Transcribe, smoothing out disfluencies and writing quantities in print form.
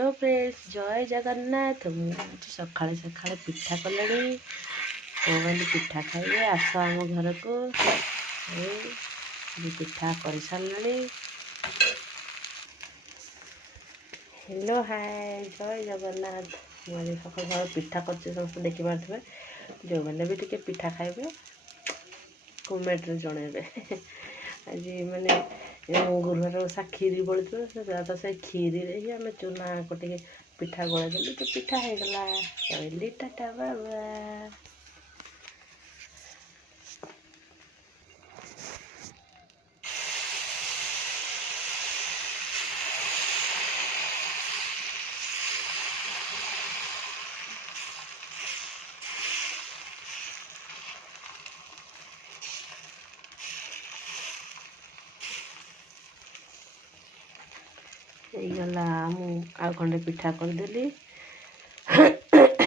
Hello friends जय जगन्नाथ। मुझे सकाଳେ सकाଳେ पिठा कले कहली पिठा खाइबे आस आम घर को पिठा कर सारे। हेलो हाय जय जगन्नाथ। मुझे सकाल सकाल पिठा कर समस्त देखी पारे जो मैंने भी टे पिठा खाइबे कमेंट रे जनइबे। आज माने गुरुवार ओषा खीरी बड़ी तो से खीरी रे ही आम चूना को पिठा गोला देली तो पिठा हो गला। कहली टाटा बाबा। गला आ खंडे पिठा करदेली